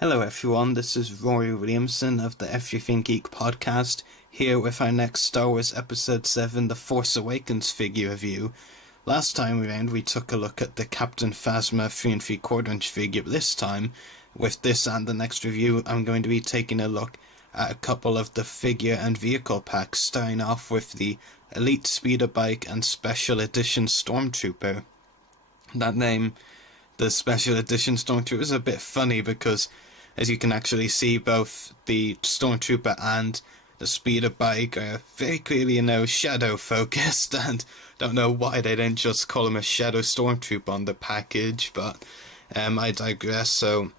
Hello everyone, this is Ruari Williamson of the Everything Geek podcast, here with our next Star Wars Episode 7 The Force Awakens figure review. Last time around we took a look at the Captain Phasma 3 3/4 inch figure. This time, with this and the next review, I'm going to be taking a look at a couple of the figure and vehicle packs, starting off with the Elite Speeder Bike and Special Edition Stormtrooper. That name, the Special Edition Stormtrooper, is a bit funny because, as you can actually see, both the Stormtrooper and the Speeder Bike are very clearly, shadow focused, and don't know why they didn't just call him a Shadow Stormtrooper on the package, but I digress. So,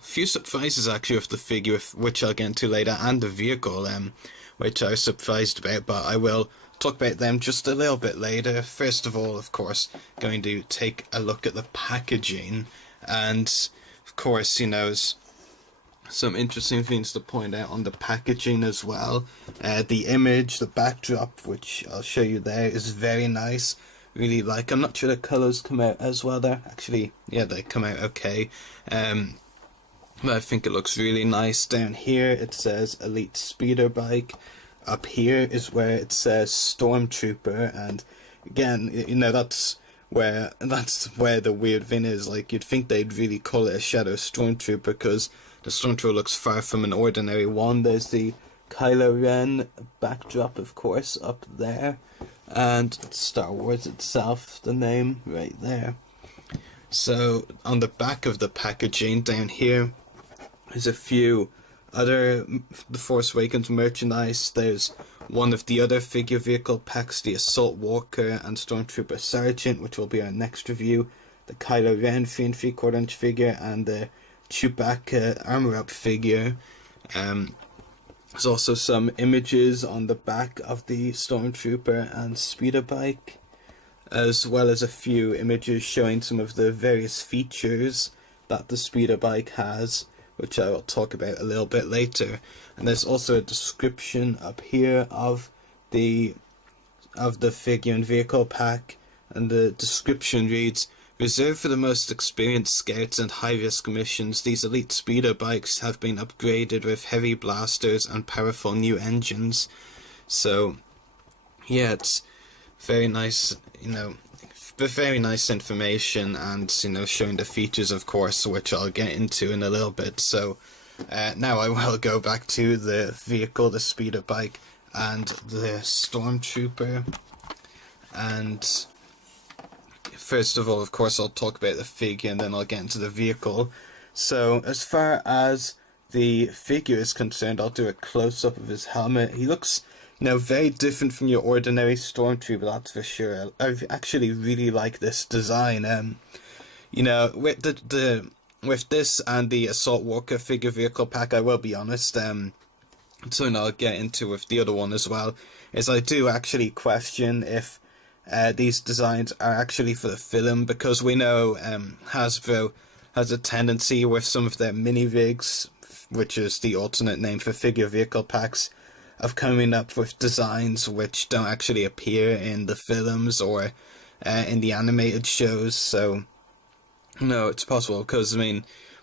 few surprises actually with the figure, which I'll get into later, and the vehicle, which I was surprised about, but I will talk about them just a little bit later. First of all, of course, going to take a look at the packaging, and of course, some interesting things to point out on the packaging as well. The image, the backdrop, which I'll show you there, is very nice. Really like. I'm not sure the colours come out as well there. Actually, yeah, they come out okay. But I think it looks really nice. Down here it says Elite Speeder Bike. Up here is where it says Stormtrooper, and again, that's where the weird thing is. Like, you'd think they'd really call it a Shadow Stormtrooper because the Stormtrooper looks far from an ordinary one. There's the Kylo Ren backdrop, of course, up there, and Star Wars itself, the name right there. So on the back of the packaging down here is a few other The Force Awakens merchandise. There's one of the other figure vehicle packs, the Assault Walker and Stormtrooper Sergeant, which will be our next review, the Kylo Ren 3 3/4 inch figure, and the Chewbacca armor up figure. There's also some images on the back of the Stormtrooper and Speeder Bike, as well as a few images showing some of the various features that the Speeder Bike has, which I will talk about a little bit later. And there's also a description up here of the figure and vehicle pack, and the description reads, "Reserved for the most experienced scouts and high-risk missions, these elite speeder bikes have been upgraded with heavy blasters and powerful new engines." So, yeah, it's very nice, very nice information, and showing the features, of course, which I'll get into in a little bit. So now I will go back to the vehicle, the speeder bike, and the Stormtrooper. And first of all, of course, I'll talk about the figure, and then I'll get into the vehicle. So as far as the figure is concerned, I'll do a close-up of his helmet. He looks very different from your ordinary Stormtrooper, that's for sure. I actually really like this design. With this and the Assault Walker figure vehicle pack, I will be honest, something I'll get into with the other one as well, is I do actually question if these designs are actually for the film, because we know Hasbro has a tendency with some of their mini-rigs, which is the alternate name for figure vehicle packs, of coming up with designs which don't actually appear in the films or in the animated shows. So, no, it's possible, because,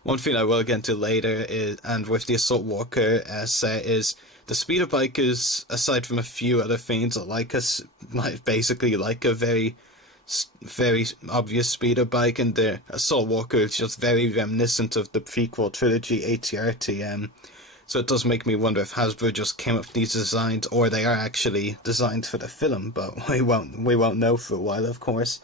one thing I will get into later is, and with the Assault Walker set, is the speeder bike is, aside from a few other things, basically like a very obvious speeder bike, and the Assault Walker is just very reminiscent of the prequel trilogy AT-RT. So it does make me wonder if Hasbro just came up with these designs, or they are actually designed for the film, but we won't know for a while, of course.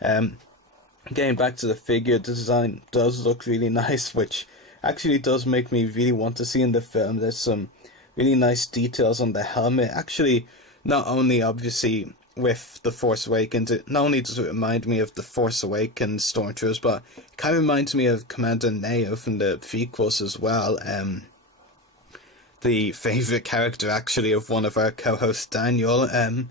Getting back to the figure, the design does look really nice, which actually does make me really want to see in the film. There's some really nice details on the helmet. Actually, not only obviously with The Force Awakens, not only does it remind me of The Force Awakens Stormtroopers, but it kind of reminds me of Commander Neo from the prequels as well. The favourite character, actually, of one of our co-hosts, Daniel. I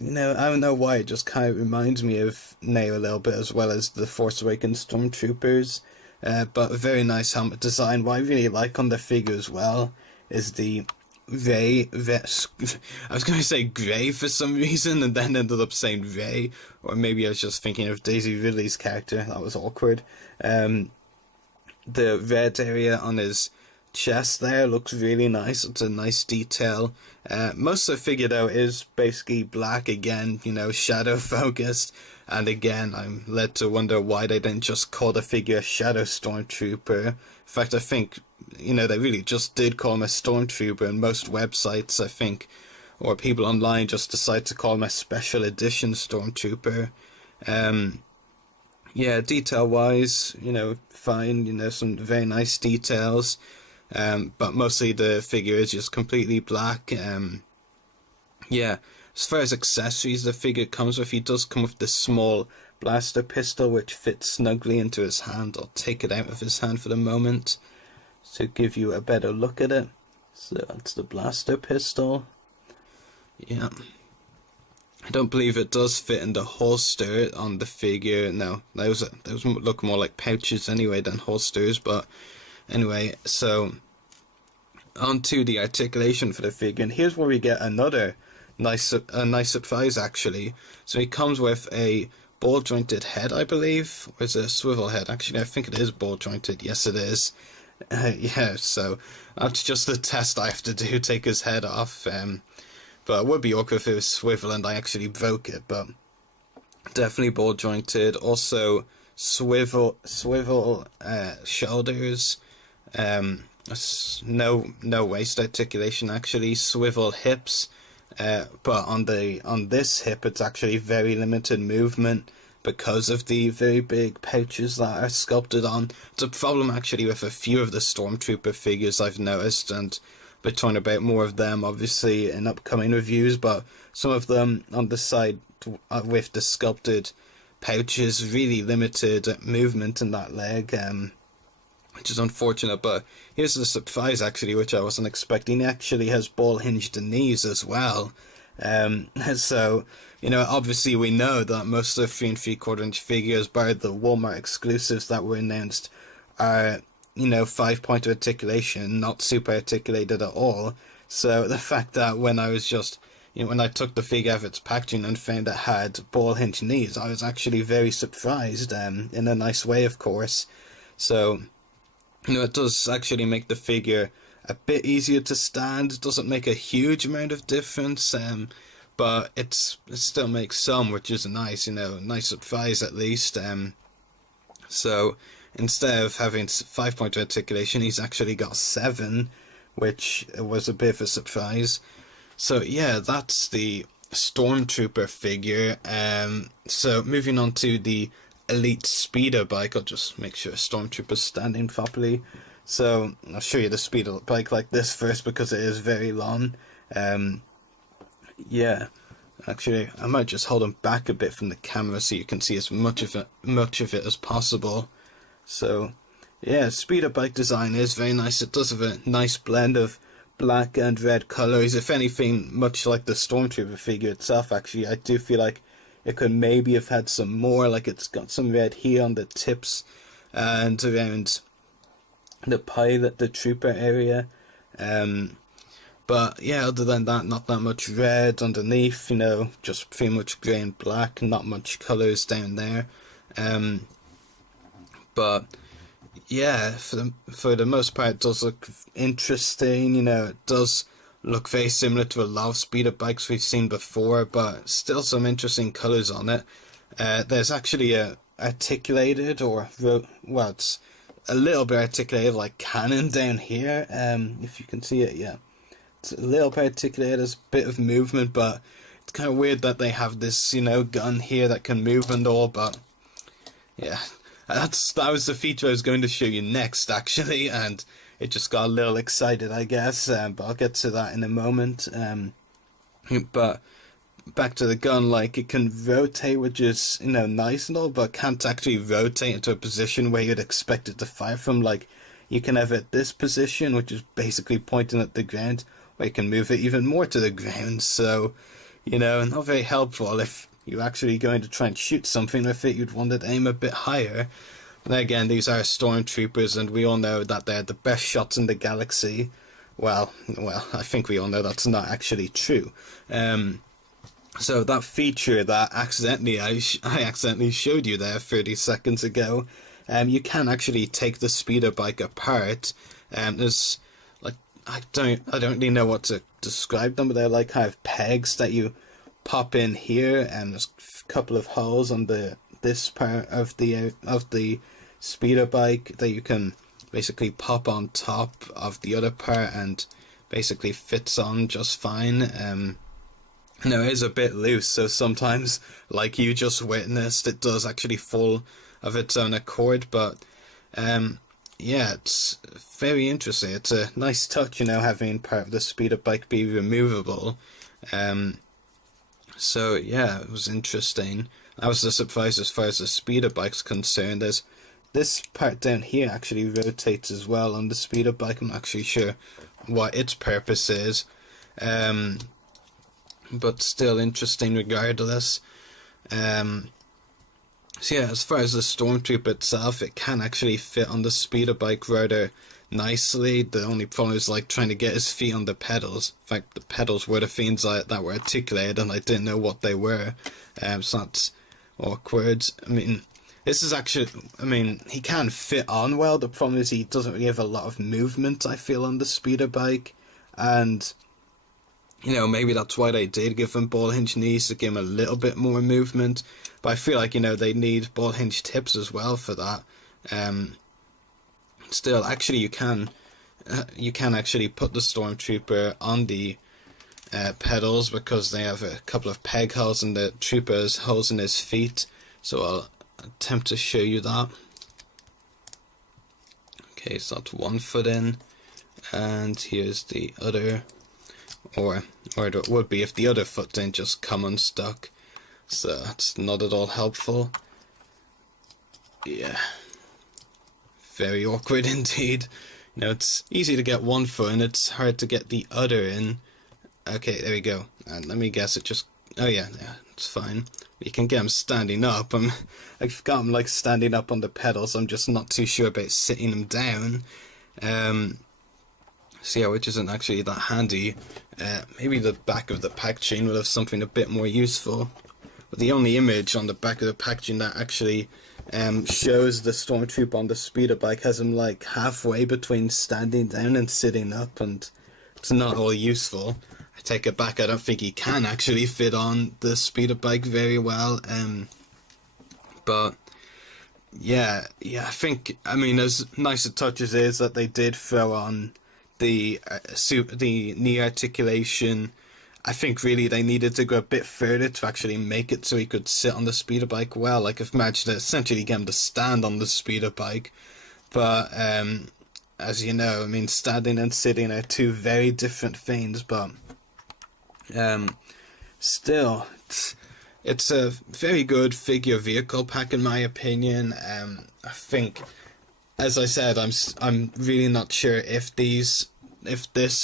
don't know why, it just kind of reminds me of Neo a little bit, as well as the Force Awakens Stormtroopers. But a very nice helmet design. What I really like on the figure as well is the I was going to say grey for some reason, and then ended up saying Rey, or maybe I was just thinking of Daisy Ridley's character. That was awkward. the red area on his chest there looks really nice. It's a nice detail. Most I've figured out is basically black again, shadow focused. And again, I'm led to wonder why they didn't just call the figure a Shadow Stormtrooper. In fact, I think, they really just did call him a Stormtrooper, and most websites, I think, or people online just decide to call him a Special Edition Stormtrooper. Yeah, detail-wise, fine, some very nice details. But mostly the figure is just completely black. Yeah, as far as accessories the figure comes with, he does come with this small blaster pistol which fits snugly into his hand. I'll take it out of his hand for the moment to give you a better look at it. So that's the blaster pistol. Yeah. I don't believe it does fit in the holster on the figure. No, those look more like pouches anyway than holsters, but anyway, so onto the articulation for the figure, and here's where we get another nice surprise actually. So he comes with a ball jointed head, I believe, or is it a swivel head? Actually, I think it is ball jointed. Yes, it is. Yeah, so that's just a test I have to do, take his head off. But it would be awkward if it was swivel and I actually broke it. But definitely ball jointed. Also swivel shoulders. No waist articulation actually. Swivel hips. But on this hip, it's actually very limited movement because of the very big pouches that are sculpted on. It's a problem actually with a few of the Stormtrooper figures I've noticed, and we're talking about more of them obviously in upcoming reviews, but some of them on the side with the sculpted pouches, really limited movement in that leg, which is unfortunate. But here's the surprise actually, which I wasn't expecting. He actually has ball hinged knees as well. So, obviously we know that most of the 3 3/4 inch figures, bar the Walmart exclusives that were announced, are, 5-point articulation, not super articulated at all. So the fact that when I was just, when I took the figure out of its packaging and found it had ball hinged knees, I was actually very surprised, in a nice way, of course. So, it does actually make the figure a bit easier to stand. It doesn't make a huge amount of difference, but it still makes some, which is nice, nice surprise at least. So instead of having 5-point articulation, he's actually got 7, which was a bit of a surprise. So yeah, that's the Stormtrooper figure. So moving on to the Elite Speeder bike, I'll just make sure Stormtrooper's standing properly. So I'll show you the speeder bike like this first because it is very long. Yeah, actually I might just hold him back a bit from the camera so you can see as much of it as possible. So yeah, speeder bike design is very nice. It does have a nice blend of black and red colours. If anything, much like the Stormtrooper figure itself, actually, I do feel like it could maybe have had some more, like it's got some red here on the tips and around the pilot, the trooper area. But yeah, other than that, not that much red underneath, just pretty much grey and black, not much colours down there. But yeah, for the most part, it does look interesting. It does look very similar to a lot of speeder bikes we've seen before, but still some interesting colours on it. There's actually a articulated, it's a little bit articulated, like cannon down here. If you can see it, yeah, it's a little bit articulated. There's a bit of movement, but it's kind of weird that they have this, gun here that can move and all. But yeah, that was the feature I was going to show you next, actually, and it just got a little excited, I guess. But I'll get to that in a moment. But back to the gun, like, it can rotate, which is, nice and all, but can't actually rotate into a position where you'd expect it to fire from. Like, you can have it at this position, which is basically pointing at the ground, or you can move it even more to the ground. So, not very helpful. If you're actually going to try and shoot something with it, you'd want it to aim a bit higher. But again, these are Stormtroopers, and we all know that they're the best shots in the galaxy. Well, I think we all know that's not actually true. So that feature that I accidentally showed you there 30 seconds ago, you can actually take the speeder bike apart. There's like I don't really know what to describe them, but they're like kind of pegs that you pop in here, and there's a couple of holes on this part of the speeder bike that you can basically pop on top of the other part, and basically fits on just fine. Now it is a bit loose, so sometimes, like you just witnessed, it does actually fall of its own accord, but yeah, it's very interesting. It's a nice touch, having part of the speeder bike be removable. So yeah, it was interesting. I was just surprised as far as the speeder bike's concerned. There's this part down here actually rotates as well on the speeder bike. I'm not actually sure what its purpose is. But still interesting regardless. So yeah, as far as the Stormtrooper itself, it can actually fit on the speeder bike rather nicely. The only problem is like trying to get his feet on the pedals. In fact, the pedals were the things that were articulated, and I didn't know what they were. So that's awkward. I mean, this is actually, he can fit on well. The problem is he doesn't really have a lot of movement, I feel, on the speeder bike. And maybe that's why they did give him ball hinge knees, to give him a little bit more movement. But I feel like, they need ball hinge tips as well for that. Still, actually, you can actually put the Stormtrooper on the pedals, because they have a couple of peg holes, and the Trooper's holes in his feet. So I'll attempt to show you that. Okay, so that's one foot in, and here's the other. Or it would be if the other foot didn't just come unstuck. So that's not at all helpful. Yeah. Very awkward indeed. It's easy to get one foot and it's hard to get the other in. Okay, there we go. And let me guess, it just... Oh yeah, it's fine. You can get him standing up. I've got him like standing up on the pedals. I'm just not too sure about sitting him down. So yeah, which isn't actually that handy. Maybe the back of the packaging would have something a bit more useful. But the only image on the back of the packaging that actually shows the Stormtrooper on the speeder bike has him like halfway between standing down and sitting up, and it's not all useful. I take it back, I don't think he can actually fit on the speeder bike very well. But yeah, I think, as nice a touch as it is that they did throw on the knee articulation, I think really they needed to go a bit further to actually make it so he could sit on the speeder bike well. Like, I've managed to essentially get him to stand on the speeder bike, but as you know, standing and sitting are two very different things. But still, it's a very good figure vehicle pack in my opinion. I think, as I said, I'm really not sure if this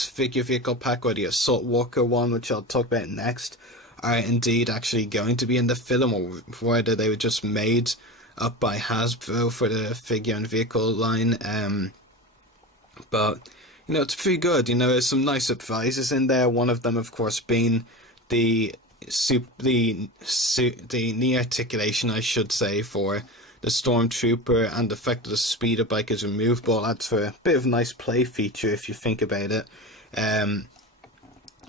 figure vehicle pack or the Assault Walker one, which I'll talk about next, are indeed actually going to be in the film, or whether they were just made up by Hasbro for the figure and vehicle line. But it's pretty good. There's some nice surprises in there. One of them, of course, being the knee articulation, I should say, for the Stormtrooper, and the fact that the speeder bike is removable adds for a bit of a nice play feature if you think about it.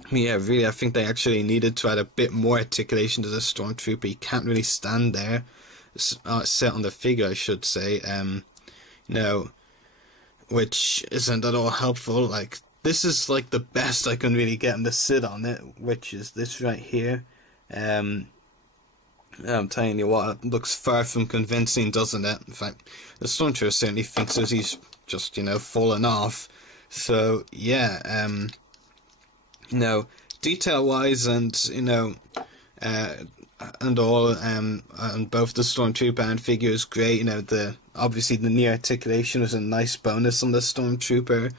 Yeah, really, I think they actually needed to add a bit more articulation to the Stormtrooper. He can't really stand there, sit on the figure, I should say. Which isn't at all helpful. Like, this is like the best I can really get him to sit on it, which is this right here. I'm telling you what, it looks far from convincing, doesn't it? In fact, the Stormtrooper certainly thinks that he's just, fallen off. So, yeah, detail-wise and, and all, and both the Stormtrooper and figure is great. Obviously the knee articulation was a nice bonus on the Stormtrooper.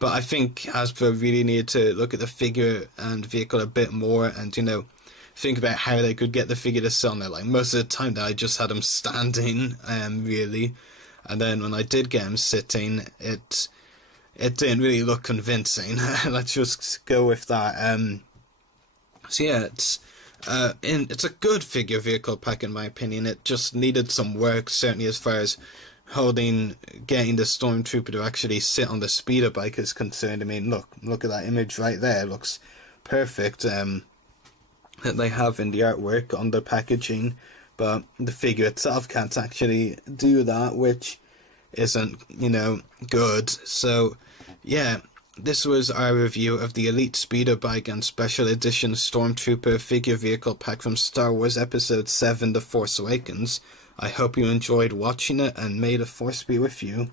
But I think Hasbro really needed to look at the figure and vehicle a bit more, and, think about how they could get the figure to sit on there. Like, most of the time I just had him standing, really, and then when I did get him sitting, it didn't really look convincing. Let's just go with that. So yeah, it's a good figure vehicle pack in my opinion. It just needed some work, certainly as far as getting the Stormtrooper to actually sit on the speeder bike is concerned. I mean, look at that image right there. It looks perfect. That they have in the artwork on the packaging, but the figure itself can't actually do that, which isn't, good. So, yeah, this was our review of the Elite Speeder Bike and Special Edition Stormtrooper figure vehicle pack from Star Wars Episode 7, The Force Awakens. I hope you enjoyed watching it, and may the Force be with you.